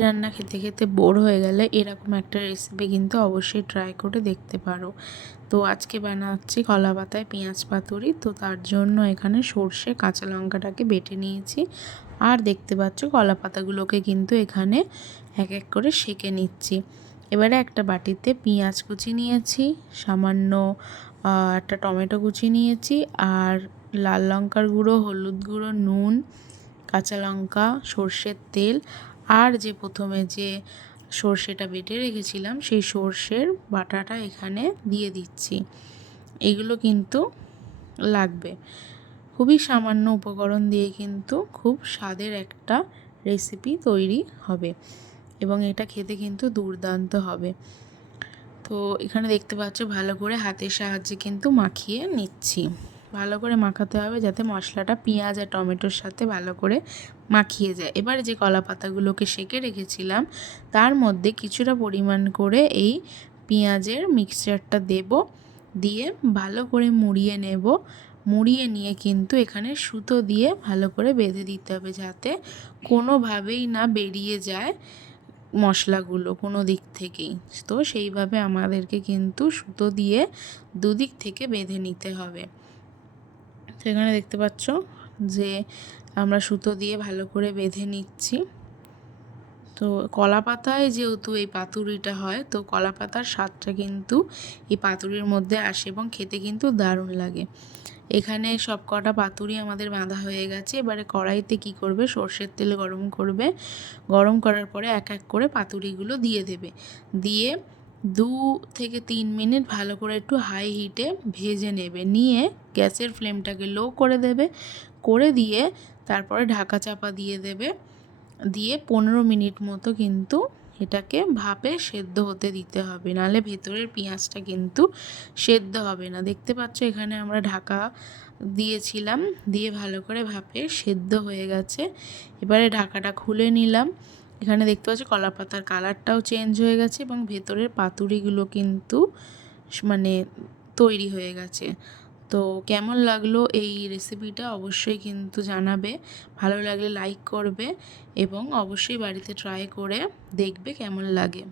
রান্না খেতে খেতে বোর হয়ে গেলে এরকম একটা রেসিপি কিন্তু অবশ্যই ট্রাই করে দেখতে পারো। তো আজকে বানাচ্ছি কলা পাতায় পেঁয়াজ পাতুরি। তো তার জন্য এখানে সর্ষে কাঁচা লঙ্কাটাকে বেটে নিয়েছি, আর দেখতে পাচ্ছ কলা পাতাগুলোকে কিন্তু এখানে এক এক করে সেঁকে নিচ্ছি। এবারে একটা বাটিতে পেঁয়াজ কুচি নিয়েছি, সামান্য একটা টমেটো কুচি নিয়েছি, আর লাল লঙ্কার গুঁড়ো, হলুদ গুঁড়ো, নুন, কাঁচা লঙ্কা, সর্ষের তেল, আর যে প্রথমে যে সর্ষেটা বেটে রেখেছিলাম সেই সর্ষের বাটাটা এখানে দিয়ে দিচ্ছি। এগুলো কিন্তু লাগবে। খুবই সামান্য উপকরণ দিয়ে কিন্তু খুব স্বাদের একটা রেসিপি তৈরি হবে, এবং এটা খেতে কিন্তু দুর্দান্ত হবে। তো এখানে দেখতে পাচ্ছ ভালো করে হাতের সাহায্যে কিন্তু মাখিয়ে নিচ্ছি। ভালো করে মাখাতে হবে যাতে মশলাটা পেঁয়াজ আর টমেটোর সাথে ভালো করে মাখিয়ে যায়। এবারে যে কলা পাতাগুলোকে সেঁকে রেখেছিলাম তার মধ্যে কিছুটা পরিমাণ করে এই পেঁয়াজের মিক্সচারটা দেব, দিয়ে ভালো করে মুড়িয়ে নেব। মুড়িয়ে নিয়ে কিন্তু এখানে সুতো দিয়ে ভালো করে বেঁধে দিতে হবে, যাতে কোনোভাবেই না বেরিয়ে যায় মশলাগুলো কোনো দিক থেকেই। তো সেইভাবে আমাদেরকে কিন্তু সুতো দিয়ে দুদিক থেকে বেঁধে নিতে হবে। সেখানে দেখতে পাচ্ছ যে আমরা সুতো দিয়ে ভালো করে বেঁধে নিচ্ছি। তো কলা পাতায় যেহেতু এই পাতুরিটা হয়, তো কলা পাতার স্বাদটা কিন্তু এই পাতুরির মধ্যে আসে এবং খেতে কিন্তু দারুণ লাগে। এখানে সব কটা পাতুরি আমাদের বাঁধা হয়ে গেছে। এবারে কড়াইতে কি করবে, সর্ষের তেল গরম করবে। গরম করার পরে এক এক করে পাতুরিগুলো দিয়ে দেবে। দিয়ে 2 থেকে 3 মিনিট ভালো করে একটু হাই হিটে ভেজে নেবে। নিয়ে গ্যাসের ফ্লেমটাকে লো করে দেবে, করে দিয়ে তারপরে ঢাকা চাপা দিয়ে দেবে। দিয়ে 15 মিনিট মতো কিন্তু এটাকে ভাপে সেদ্ধ হতে দিতে হবে, নাহলে ভেতরের পেঁয়াজটা কিন্তু সেদ্ধ হবে না। দেখতে পাচ্ছ এখানে আমরা ঢাকা দিয়েছিলাম, দিয়ে ভালো করে ভাপে সেদ্ধ হয়ে গেছে। এবারে ঢাকাটা খুলে নিলাম। এখানে দেখতে পাচ্ছ কলা পাতার কালারটাও চেঞ্জ হয়ে গেছে এবং ভেতরের পাতুরিগুলো কিন্তু মানে তৈরি হয়ে গেছে। তো কেমন লাগলো এই রেসিপিটা অবশ্যই কিন্তু জানাবে। ভালো লাগলে লাইক করবে এবং অবশ্যই বাড়িতে ট্রাই করে দেখবে কেমন লাগে।